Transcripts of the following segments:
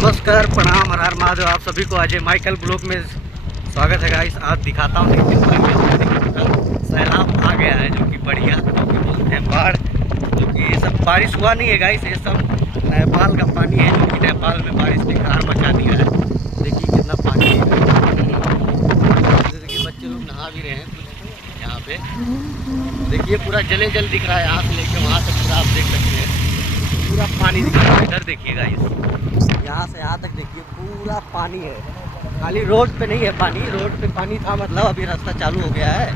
नमस्कार, प्रणाम, हर हर महादेव। आप सभी को अजय माइकल ब्लॉग में स्वागत है गाइस। आज दिखाता हूँ सैलाब आ गया है, जो कि बढ़िया, जो कि बोलते हैं बाढ़। जो कि ये सब बारिश हुआ नहीं है गाइस, ये सब नेपाल का पानी है, जो कि नेपाल में बारिश ने कहर मचा दिया है। देखिए कितना पानी है। जैसे कि बच्चे लोग नहा भी रहे हैं यहाँ पे। देखिए पूरा जले जल दिख रहा है, यहाँ से लेके वहाँ तक पूरा आप देख सकते हैं। पूरा पानी दिख रहा है। इधर देखिए गाइस, यहाँ से यहाँ तक देखिए पूरा पानी है। खाली रोड पे नहीं है पानी, रोड पे पानी था मतलब अभी रास्ता चालू हो गया है।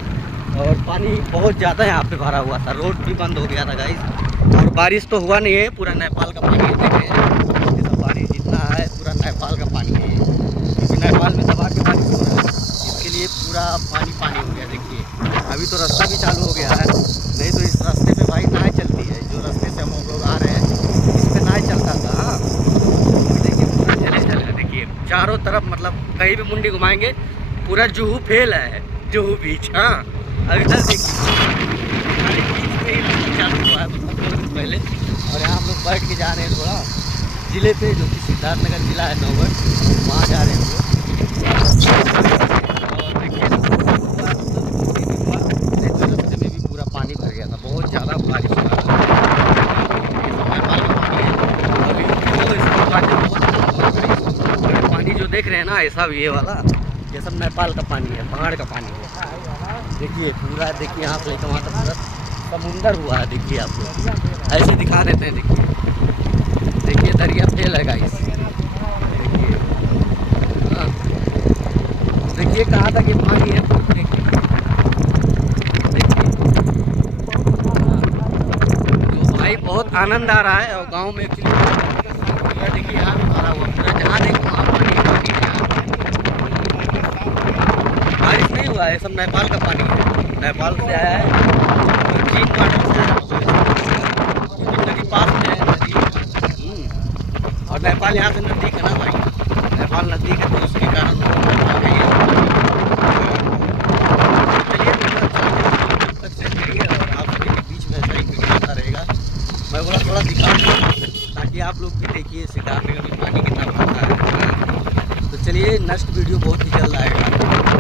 और पानी बहुत ज़्यादा यहाँ पे भरा हुआ था, रोड भी बंद हो गया था गाइस। और बारिश तो हुआ नहीं है, पूरा नेपाल का पानी है। देखें ये सब बारिश जितना है पूरा नेपाल का पानी है, क्योंकि नेपाल में दबा के बारिश हो रहा है, इसके लिए पूरा पानी पानी हो गया। देखिए अभी तो रास्ता भी चालू हो गया है, नहीं तो इस रास्ते पे भाई नाव चलती है। जो रास्ते से हम लोग आ रहे हैं इस पे नाव चलता था। हाँ देखिए पूरा जले जल है। देखिए चारों तरफ मतलब कहीं भी मुंडी घुमाएंगे पूरा जुहू फेल है, जुहू बीच। हाँ अब इधर देखिए खाली बीच पे ही रास्ता चालू हुआ है, मतलब 2 दिन पहले। और यहाँ हम लोग बैठ के जा रहे हैं थोड़ा जिले पे, जो कि सिद्धार्थनगर जिला है, नौगढ़, वहाँ जा रहे हैं हम लोग। और देखिए रास्ते में भी पूरा पानी भर गया था, बहुत ज़्यादा बारिश हुआ था। पानी जो देख रहे हैं ना, ऐसा ये वाला, ये सब नेपाल का पानी है, पहाड़ का पानी है। देखिए पूरा, देखिए यहाँ से लेकर वहाँ तक पूरा समुंदर हुआ है। देखिए आपको ऐसे दिखा देते हैं। देखिए दरिया फेल है गाइस। देखिए हाँ, देखिए कहाँ तक ये पानी है। देखिए तो भाई बहुत आनंद आ रहा है। और गाँव में देखिए यहाँ भी भरा हुआ पूरा, जहाँ देखो वहाँ पानी पानी है। बारिश नहीं हुआ है, सब नेपाल का पानी है, नेपाल से आया है, चीन बॉर्डर से आया है, क्योंकि नदी पास में है नदी। और नेपाल यहाँ से नज़दीक है ना भाई, नेपाल नज़दीक है, तो उसके कारण आ गई है। चलिए और आप सभी के बीच में ऐसा ही वीडियो आता रहेगा। मैं बोला थोड़ा दिखा दूँ ताकि आप लोग भी देखिए सिद्धार्थनगर में पानी कितना भरता है। तो चलिए नेक्स्ट वीडियो बहुत ही जल्द आएगा।